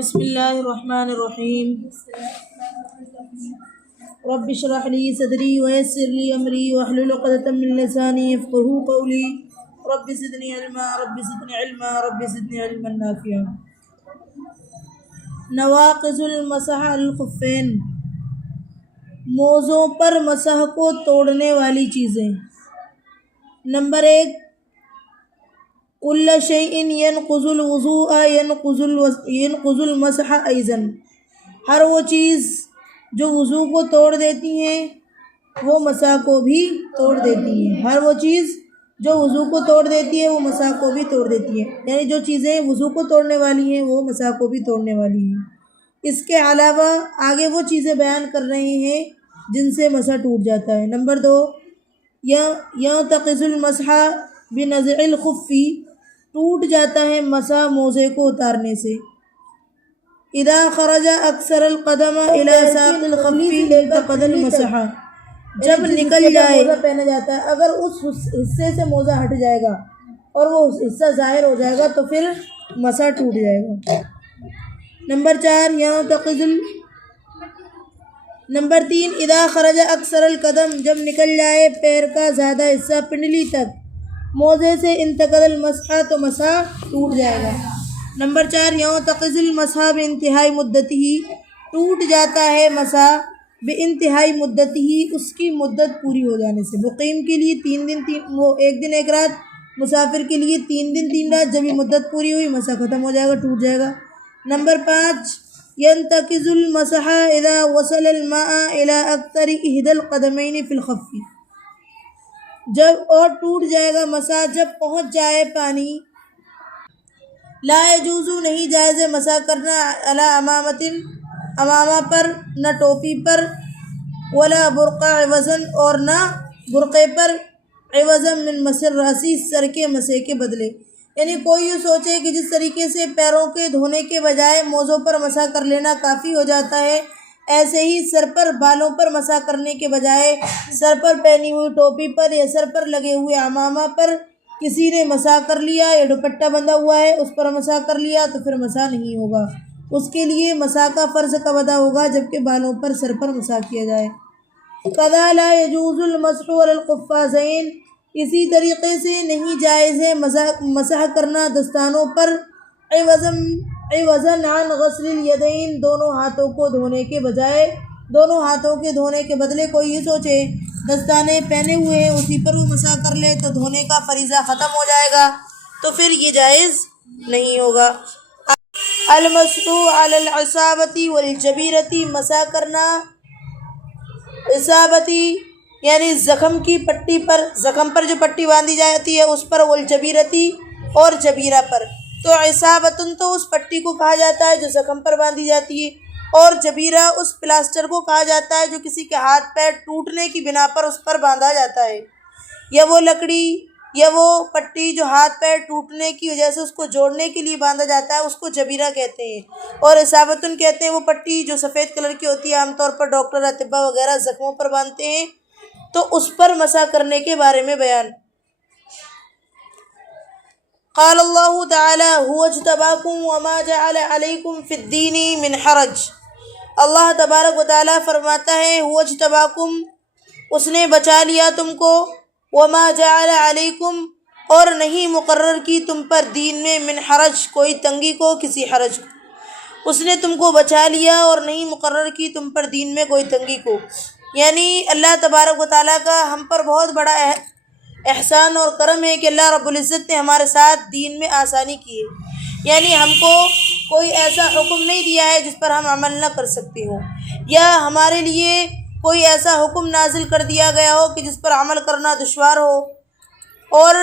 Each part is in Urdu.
بسم اللہ الرحمن الرحیم رب اشرح لی صدری ویسر لی امری واحلل عقدۃ من لسانی یفقهوا قولی رب زدنی علما رب زدنی علما نافعا۔ نواقض المسح الخفین، موزوں پر مسح کو توڑنے والی چیزیں۔ نمبر 1، کل شیء ينقض الوضوء ينقض المسح ایضا، ہر وہ چیز جو وضو کو توڑ دیتی ہیں وہ مسح کو بھی توڑ دیتی ہیں۔ ہر وہ چیز جو وضو کو توڑ دیتی ہے وہ مسح کو بھی توڑ دیتی ہے، یعنی جو چیزیں وضو کو توڑنے والی ہیں وہ مسح کو بھی توڑنے والی ہیں۔ اس کے علاوہ آگے وہ چیزیں بیان کر رہے ہیں جن سے مسح ٹوٹ جاتا ہے۔ نمبر 2، ينتقض المسح بنزع الخف، ٹوٹ جاتا ہے مسح موزے کو اتارنے سے۔ اذا خرج اکثر القدم الى ساق الخف انتقض المسح، جب نکل جائے موزہ پہنا جاتا ہے، اگر اس حصے سے موزہ ہٹ جائے گا اور وہ حصہ ظاہر ہو جائے گا تو پھر مسح ٹوٹ جائے گا۔ نمبر 4، نمبر 3، اذا خرج اکثر القدم، جب نکل جائے پیر کا زیادہ حصہ پنڈلی تک موزے سے انتقض المسح، تو مسح ٹوٹ جائے گا۔ نمبر 4، ينتقض المسح بانتہائی مدتہ، ٹوٹ جاتا ہے مسح بانتہائی مدتہ، اس کی مدت پوری ہو جانے سے۔ مقیم کے لیے 3 دن 1 دن 1 رات، مسافر کے لیے 3 دن 3 رات، جب یہ مدت پوری ہوئی مسح ختم ہو جائے گا، ٹوٹ جائے گا۔ نمبر 5، ينتقض المسح اذا وصل الماء الى اکثر احدى القدمین فی الخف، جب اور ٹوٹ جائے گا مسح جب پہنچ جائے پانی۔ لا يجوز، نہیں جائز مسح کرنا علی امامۃ، امامہ پر، نہ ٹوپی پر، ولا برقع عوضا، اور نہ برقعے پر، عوضا من مس الراس، سر کے مسح کے بدلے۔ یعنی کوئی یہ سوچے کہ جس طریقے سے پیروں کے دھونے کے بجائے موزوں پر مسح کر لینا کافی ہو جاتا ہے، ایسے ہی سر پر، بالوں پر مسح کرنے کے بجائے سر پر پہنی ہوئی ٹوپی پر یا سر پر لگے ہوئے عمامہ پر کسی نے مسح کر لیا یا دوپٹہ بندھا ہوا ہے اس پر مسح کر لیا تو پھر مسح نہیں ہوگا، اس کے لیے مسح کا فرض کب ادا ہوگا؟ جبکہ بالوں پر، سر پر مسح کیا جائے۔ قضا لا يجوز المسح علی القفازین، اسی طریقے سے نہیں جائز ہے مسح کرنا دستانوں پر، عوضا عن غسل الیدین، دونوں ہاتھوں کو دھونے کے بجائے، دونوں ہاتھوں کے دھونے کے بدلے کوئی یہ سوچے دستانے پہنے ہوئے ہیں اسی پر وہ مسح کر لے تو دھونے کا فریضہ ختم ہو جائے گا، تو پھر یہ جائز نہیں ہوگا۔ المسح علی العصابۃ والجبیرۃ، مسح کرنا عصابتی یعنی زخم کی پٹی پر، زخم پر جو پٹی باندھی جاتی ہے اس پر، والجبیرتی، اور جبیرہ پر۔ تو عصابتن تو اس پٹی کو کہا جاتا ہے جو زخم پر باندھی جاتی ہے، اور جبیرہ اس پلاسٹر کو کہا جاتا ہے جو کسی کے ہاتھ پیر ٹوٹنے کی بنا پر اس پر باندھا جاتا ہے، یا وہ لکڑی یا وہ پٹی جو ہاتھ پیر ٹوٹنے کی وجہ سے اس کو جوڑنے کے لیے باندھا جاتا ہے اس کو جبیرہ کہتے ہیں، اور عصابتن کہتے ہیں وہ پٹی جو سفید کلر کی ہوتی ہے، عام طور پر ڈاکٹر، اطباء وغیرہ زخموں پر باندھتے ہیں، تو اس پر مسح کرنے کے بارے میں بیان۔ قال اللہ تعالی هو اجتباکم وما جعل علیکم فی الدین من حرج، اللہ تبارک و تعالی فرماتا ہے هو اجتباکم، اس نے بچا لیا تم کو، وما جعل علیکم، اور نہیں مقرر کی تم پر دین میں، من حرج، کوئی تنگی کو، کسی حرج کو، اس نے تم کو بچا لیا اور نہیں مقرر کی تم پر دین میں کوئی تنگی کو۔ یعنی اللہ تبارک و تعالیٰ کا ہم پر بہت بڑا احسان اور کرم ہے کہ اللہ رب العزت نے ہمارے ساتھ دین میں آسانی کی ہے، یعنی ہم کو کوئی ایسا حکم نہیں دیا ہے جس پر ہم عمل نہ کر سکتے ہوں، یا ہمارے لیے کوئی ایسا حکم نازل کر دیا گیا ہو کہ جس پر عمل کرنا دشوار ہو۔ اور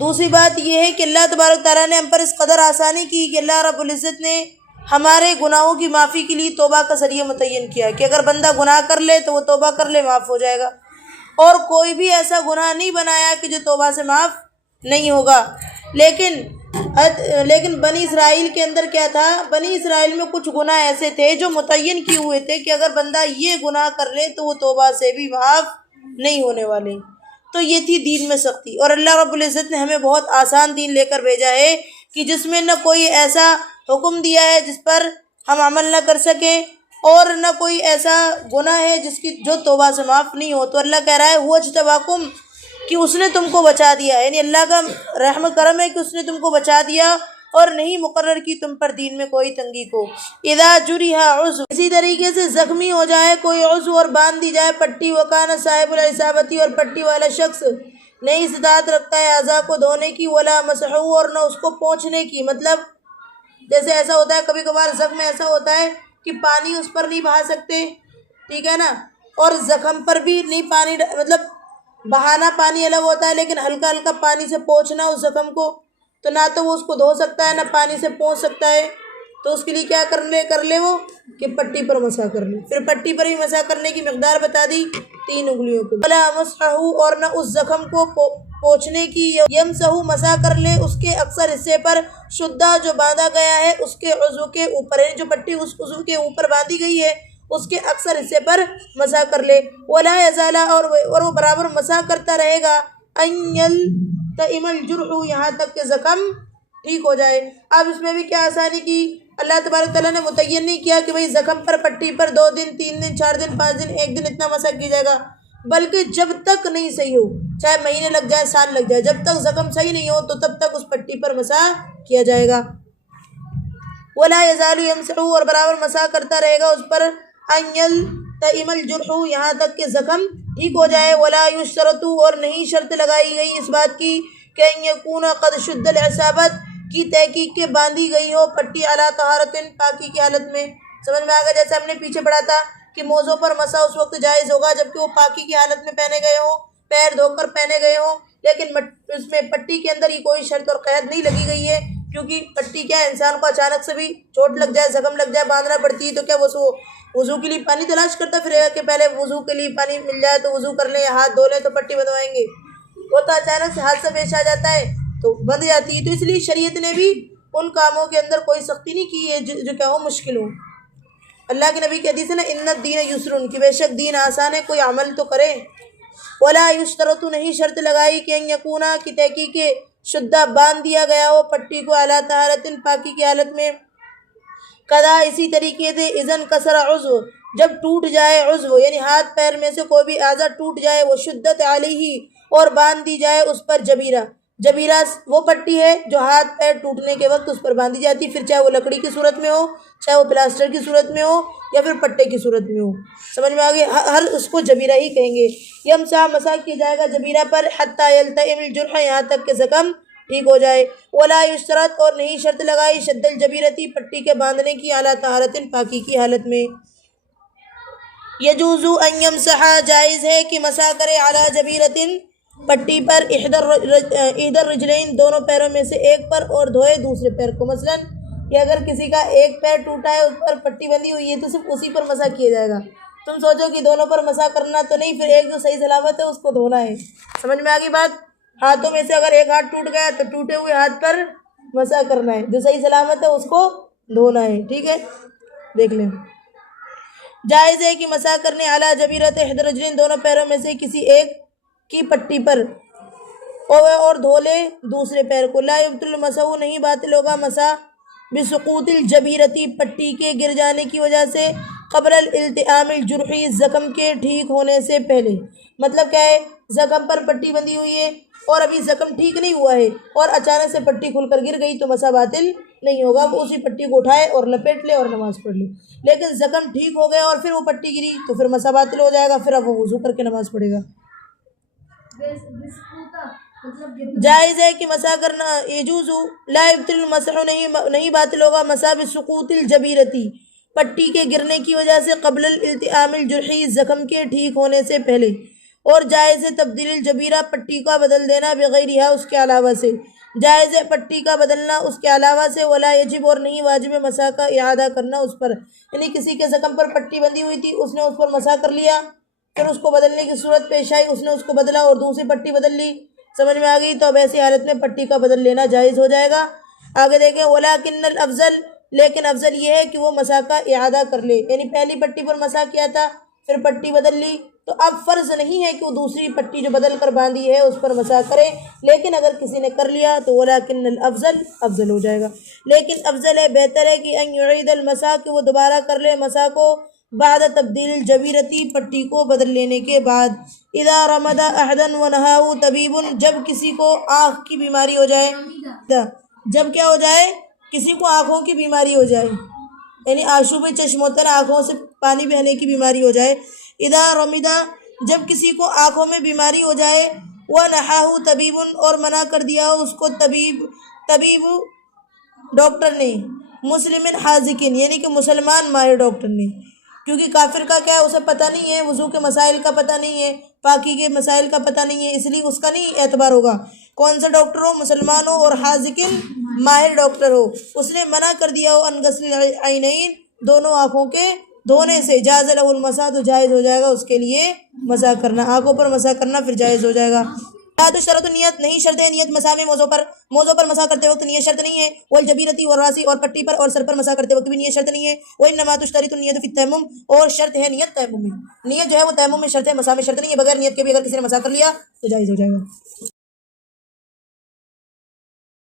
دوسری بات یہ ہے کہ اللہ تبارک تعالیٰ نے ہم پر اس قدر آسانی کی کہ اللہ رب العزت نے ہمارے گناہوں کی معافی کے لیے توبہ کا ذریعہ متعین کیا کہ اگر بندہ گناہ کر لے تو وہ توبہ کر لے، معاف ہو جائے گا، اور کوئی بھی ایسا گناہ نہیں بنایا کہ جو توبہ سے معاف نہیں ہوگا۔ لیکن بنی اسرائیل کے اندر کیا تھا؟ بنی اسرائیل میں کچھ گناہ ایسے تھے جو متعین کیے ہوئے تھے کہ اگر بندہ یہ گناہ کر لے تو وہ توبہ سے بھی معاف نہیں ہونے والے، تو یہ تھی دین میں سختی۔ اور اللہ رب العزت نے ہمیں بہت آسان دین لے کر بھیجا ہے کہ جس میں نہ کوئی ایسا حکم دیا ہے جس پر ہم عمل نہ کر سکیں، اور نہ کوئی ایسا گناہ ہے جو توبہ سے معاف نہیں ہو۔ تو اللہ کہہ رہا ہے هو اجتباکم، کہ اس نے تم کو بچا دیا، یعنی اللہ کا رحم کرم ہے کہ اس نے تم کو بچا دیا اور نہیں مقرر کی تم پر دین میں کوئی تنگی کو۔ اذا جرح عضو، اسی طریقے سے زخمی ہو جائے کوئی عضو اور باندھ دی جائے پٹی، وکان صاحب العصابتی، اور پٹی والا شخص نہیں استطاعت رکھتا ہے اعضاء کو دھونے کی، ولا مسحو، اور نہ اس کو پونچھنے کی۔ مطلب جیسے ایسا ہوتا ہے کبھی کبھار زخم ایسا ہوتا ہے کہ پانی اس پر نہیں بہا سکتے، ٹھیک ہے نا، اور زخم پر بھی نہیں پانی، مطلب بہانا پانی الگ ہوتا ہے لیکن ہلکا ہلکا پانی سے پونچھنا اس زخم کو، تو نہ تو وہ اس کو دھو سکتا ہے نہ پانی سے پونچھ سکتا ہے، تو اس کے لیے کیا کر لے وہ کہ پٹی پر مسح کر لے۔ پھر پٹی پر بھی مسح کرنے کی مقدار بتا دی 3 انگلیوں کو۔ ولا مسحو، اور نہ اس زخم کو پونچھنے کی، یمسح مسح کر لے اس کے اکثر حصے پر، شدہ جو باندھا گیا ہے اس کے عضو کے اوپر، یعنی جو پٹی اس عضو کے اوپر باندھی گئی ہے اس کے اکثر حصے پر مسح کر لے۔ ولا یزال، اور وہ برابر مسح کرتا رہے گا، ان یلتئم الجرح، یہاں تک کہ زخم ٹھیک ہو جائے۔ اب اس میں بھی کیا آسانی کی، اللہ تبارک تعالیٰ نے متعین نہیں کیا کہ بھئی زخم پر پٹی پر 2 دن 3 دن 4 دن 5 دن 1 دن اتنا مسح کیا جائے گا، بلکہ جب تک نہیں صحیح ہو، چاہے مہینے لگ جائے سال لگ جائے، جب تک زخم صحیح نہیں ہو تو تب تک اس پٹی پر مسح کیا جائے گا۔ ولا یزال یمسح، اور برابر مسح کرتا رہے گا اس پر، ان یلتئم الجرح، یہاں تک کہ زخم ٹھیک ہو جائے۔ ولا یشترط، اور نہیں شرط لگائی گئی اس بات کی کہ ان یکون قد شد العصابت، کی تحقیق کے باندھی گئی ہو پٹی علی طہارت، پاکی کی حالت میں۔ سمجھ میں آگیا؟ جیسے ہم نے پیچھے پڑھا تھا کہ موزوں پر مسح اس وقت جائز ہوگا جبکہ وہ پاکی کی حالت میں پہنے گئے ہوں، پیر دھو کر پہنے گئے ہوں، لیکن اس میں پٹی کے اندر ہی کوئی شرط اور قید نہیں لگی گئی ہے، کیونکہ پٹی کیا ہے، انسان کو اچانک سے بھی چوٹ لگ جائے، زخم لگ جائے، باندھنا پڑتی ہے، تو کیا وہ وضو کے لیے پانی تلاش کرتا پھرے گا کہ پہلے وضو کے لیے پانی مل جائے تو وضو کر لیں یا ہاتھ دھو لیں تو پٹی بندھوائیں گے؟ وہ تو اچانک سے حادثہ پیش آ جاتا ہے تو بندھ جاتی ہے۔ تو اس لیے شریعت نے بھی ان کاموں کے اندر کوئی سختی نہیں کی ہے جو کیا ہو مشکل ہو۔ اللہ کے نبی کی حدیث ہے نا، ان الدین یسر، کہ بے شک دین آسان ہے، کوئی عمل تو کرے۔ ولا یشترط، نہیں شرط لگائی کہ ان یکونا، کی تحقیق شدہ باندھ دیا گیا ہو پٹی کو علی طہارت، پاکی کی حالت میں۔ کدا، اسی طریقے سے، اذن کسر عضو، جب ٹوٹ جائے عضو، یعنی ہاتھ پیر میں سے کوئی بھی اعضا ٹوٹ جائے، وہ شدت علیہ، اور باندھ دی جائے اس پر جبیرہ۔ جبیرہ وہ پٹی ہے جو ہاتھ پیر ٹوٹنے کے وقت اس پر باندھی جاتی، پھر چاہے وہ لکڑی کی صورت میں ہو، چاہے وہ پلاسٹر کی صورت میں ہو، یا پھر پٹے کی صورت میں ہو۔ سمجھ میں آگے؟ ہر اس کو جبیرہ ہی کہیں گے۔ یمسح، مسح کیا جائے گا جبیرہ پر، حتی یلتئم الجرح، یہاں تک کہ زخم ٹھیک ہو جائے۔ ولا یشترط، اور نہیں شرط لگائی شد الجبیرتی، پٹی کے باندھنے کی، اعلیٰ طہارت، پاکی کی حالت میں۔ یجوز ان یمسح، جائز ہے کہ مسح کرے، اعلیٰ جبیرت، پٹی پر، احدى الرجلین، دونوں پیروں میں سے ایک پر، اور دھوئے دوسرے پیر کو۔ مثلا کہ اگر کسی کا ایک پیر ٹوٹا ہے، اس پر پٹی بندھی ہوئی ہے، تو صرف اسی پر مسح کیا جائے گا۔ تم سوچو کہ دونوں پر مسح کرنا تو نہیں، پھر ایک جو صحیح سلامت ہے اس کو دھونا ہے۔ سمجھ میں آگئی بات؟ ہاتھوں میں سے اگر ایک ہاتھ ٹوٹ گیا تو ٹوٹے ہوئے ہاتھ پر مسح کرنا ہے، جو صحیح سلامت ہے اس کو دھونا ہے، ٹھیک ہے؟ دیکھ لیں۔ جائز ہے کہ مسح کرنے اعلیٰ جبیرت احدى الرجلین، دونوں پیروں میں سے کسی ایک کی پٹی پر، اور دھو لے دوسرے پیر کو۔ لا یبطل المسح، نہیں باطل ہوگا مسح، بسقوط الجبیرتی، پٹی کے گر جانے کی وجہ سے، قبل الالتئام الجرحی، زخم کے ٹھیک ہونے سے پہلے۔ مطلب کیا ہے، زخم پر پٹی بندھی ہوئی ہے اور ابھی زخم ٹھیک نہیں ہوا ہے اور اچانک سے پٹی کھل کر گر گئی تو مسح باطل نہیں ہوگا، وہ اسی پٹی کو اٹھائے اور لپیٹ لے اور نماز پڑھ لے۔ لیکن زخم ٹھیک ہو گیا اور پھر وہ پٹی گری تو پھر مسح باطل ہو جائے گا، پھر اب وہ وضو کر کے نماز پڑھے گا۔ جائز ہے کہ مسح کرنا، یجوز لا یبطل المسح، نہیں باطل ہوگا مسح، بسقوط الجبیرتی، پٹی کے گرنے کی وجہ سے، قبل الالتئام الجرحی، زخم کے ٹھیک ہونے سے پہلے۔ اور جائز ہے تبدیل الجبیرہ، پٹی کا بدل دینا، بغیرہا، اس کے علاوہ سے، جائز ہے پٹی کا بدلنا اس کے علاوہ سے۔ ولا یجب، اور نہیں واجب مسح کا اعادہ کرنا اس پر، یعنی کسی کے زخم پر پٹی بندھی ہوئی تھی، اس نے اس پر مسح کر لیا، پھر اس کو بدلنے کی صورت پیش آئی، اس نے اس کو بدلا اور دوسری پٹی بدل لی، سمجھ میں آ گئی؟ تو اب ایسی حالت میں پٹی کا بدل لینا جائز ہو جائے گا۔ آگے دیکھیں، ولیکن الافضل، لیکن افضل یہ ہے کہ وہ مسح کا اعادہ کر لے، یعنی پہلی پٹی پر مسح کیا تھا، پھر پٹی بدل لی تو اب فرض نہیں ہے کہ وہ دوسری پٹی جو بدل کر باندھی ہے اس پر مسح کرے، لیکن اگر کسی نے کر لیا تو ولیکن الافضل افضل ہو جائے گا، لیکن افضل ہے، بہتر ہے کہ ان یعید المسح، کہ وہ دوبارہ کر لے مسح کو، بعد تبدیل الجبیرتی، پٹی کو بدل لینے کے بعد، اذا رمد احدا ونہاہ طبیب، جب کسی کو آنکھ کی بیماری ہو جائے، جب کیا ہو جائے، کسی کو آنکھوں کی بیماری ہو جائے، یعنی آشوب چشموتر، آنکھوں سے پانی بہنے کی بیماری ہو جائے، اذا رمدہ، جب کسی کو آنکھوں میں بیماری ہو جائے، وَنَحَاهُ طبیب، اور منع کر دیا ہو اس کو طبیب ڈاکٹر نے، مسلم حاذقین، یعنی کہ مسلمان ماہر ڈاکٹر نے، کیونکہ کافر کا کیا ہے، اسے پتہ نہیں ہے، وضو کے مسائل کا پتہ نہیں ہے، پاکی کے مسائل کا پتہ نہیں ہے، اس لیے اس کا نہیں اعتبار ہوگا، کون سا ڈاکٹر ہو، مسلمان ہو اور حاذقین ماہر ڈاکٹر ہو، اس نے منع کر دیا ہو ان غسل العینین، دونوں آنکھوں کے دھونے سے، جاز لہ المسح، تو جائز ہو جائے گا اس کے لیے مسح کرنا، آنکھوں پر مسح کرنا پھر جائز ہو جائے گا۔ تو شرط نیت، نہیں شرط ہے نیت مسح میں، موضوع پر مسح کرتے وقت نیت شرط نہیں ہے، والجبیرتی والراسی، اور پٹی پر اور سر پر مسح کرتے وقت بھی نیت شرط نہیں ہے، وانما تشترط النیت فی التیمم، اور شرط ہے نیت تیمم میں، نیت جو ہے وہ تیمم میں شرط ہے، مسح میں شرط نہیں ہے، بغیر نیت کے بھی اگر کسی نے مسح کر لیا تو جائز ہو جائے گا۔